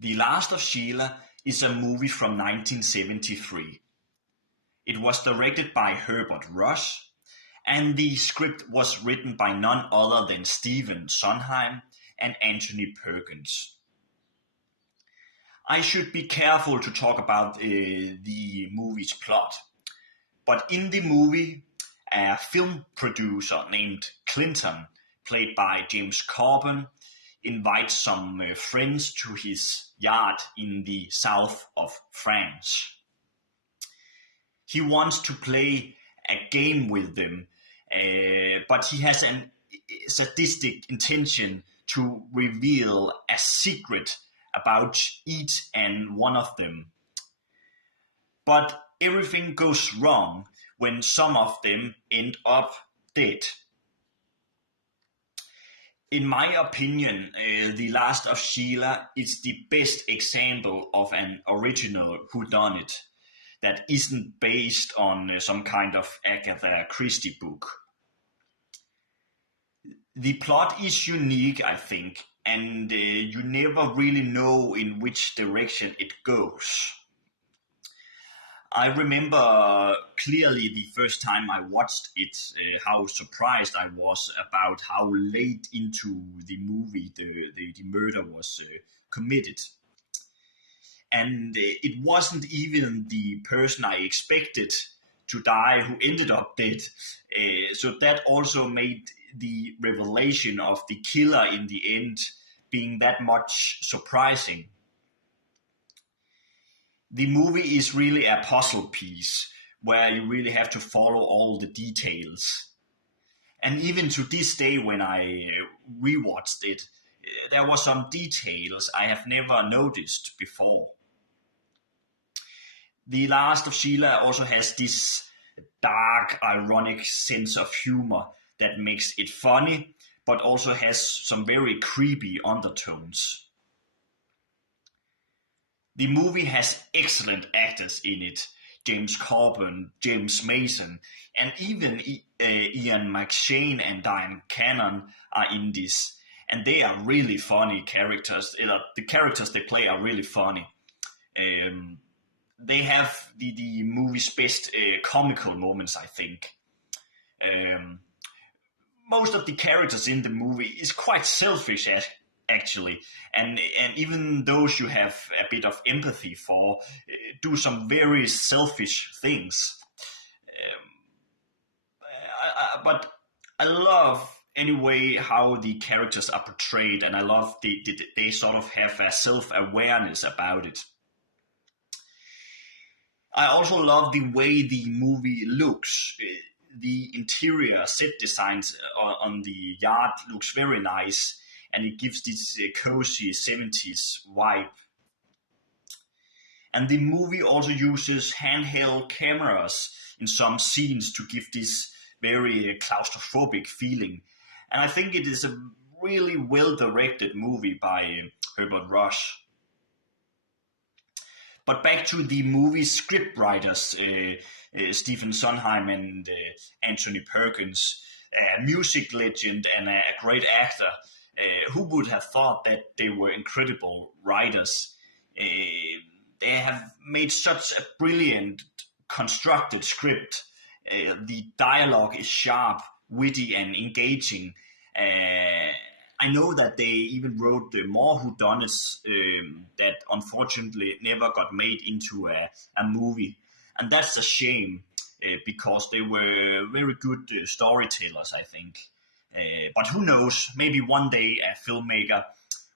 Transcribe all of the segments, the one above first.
The Last of Sheila is a movie from 1973. It was directed by Herbert and the script was written by none other than Stephen Sondheim and Anthony Perkins. I should be careful to talk about the movie's plot, but in the movie, a film producer named Clinton, played by James Coburn, invites some friends to his yard in the south of France. He wants to play a game with them, but he has a sadistic intention to reveal a secret about each and one of them. But everything goes wrong when some of them end up dead. In my opinion, The Last of Sheila is the best example of an original whodunit that isn't based on some kind of Agatha Christie book. The plot is unique, I think, and you never really know in which direction it goes. I remember clearly the first time I watched it, how surprised I was about how late into the movie the murder was committed. And it wasn't even the person I expected to die who ended up dead. So that also made the revelation of the killer in the end being that much surprising. The movie is really a puzzle piece where you really have to follow all the details. And even to this day, when I rewatched it, there were some details I have never noticed before. The Last of Sheila also has this dark, ironic sense of humor that makes it funny, but also has some very creepy undertones. The movie has excellent actors in it. James Coburn, James Mason, and even Ian McShane and Dyan are in this. And they are really funny characters. The characters they play are really funny. They have the movie's best comical moments, I think. Most of the characters in the movie is quite selfish, actually, and even those you have a bit of empathy for do some very selfish things. But I love anyway how the characters are portrayed, and I love they sort of have a self-awareness about it. I also love the way the movie looks. The interior set designs on the yard looks very nice, and it gives this cozy 70s vibe. And the movie also uses handheld cameras in some scenes to give this very claustrophobic feeling. And I think it is a really well-directed movie by Herbert. But back to the movie scriptwriters, Stephen Sondheim and Anthony Perkins, a music legend and a great actor. Who would have thought that they were incredible writers? They have made such a brilliant, constructed script. The dialogue is sharp, witty, and engaging. I know that they even wrote more whodunits that unfortunately never got made into a movie. And that's a shame because they were very good storytellers, I think. But who knows, maybe one day a filmmaker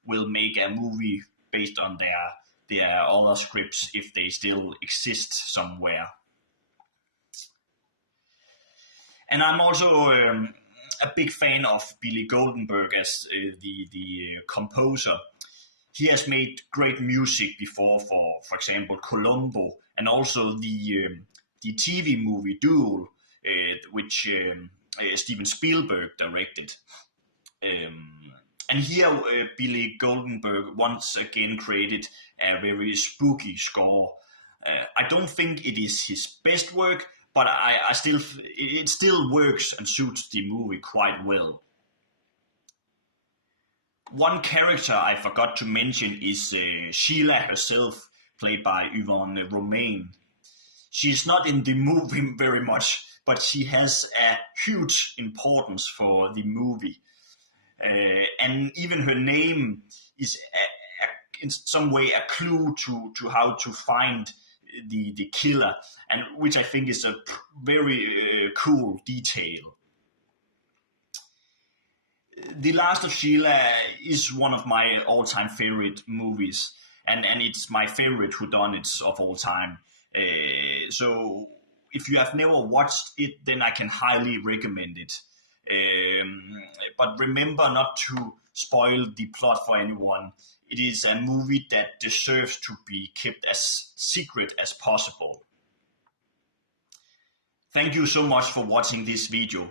will make a movie based on their other scripts if they still exist somewhere. And I'm also a big fan of Billy Goldenberg as the composer. He has made great music before for example, Columbo, and also the TV movie Duel, which Steven Spielberg directed. And here Billy Goldenberg once again created a very spooky score. I don't think it is his best work, but it still works and suits the movie quite well. One character I forgot to mention is Sheila herself, played by Yvonne Romain. She's not in the movie very much, but she has a huge importance for the movie. And even her name is in some way a clue to how to find the killer, and which I think is a very cool detail. The Last of Sheila is one of my all-time favorite movies, and it's my favorite whodunits of all time. So if you have never watched it, then I can highly recommend it. But remember not to spoil the plot for anyone. It is a movie that deserves to be kept as secret as possible. Thank you so much for watching this video.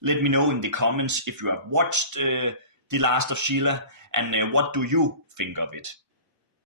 Let me know in the comments if you have watched The Last of Sheila, and what do you think of it.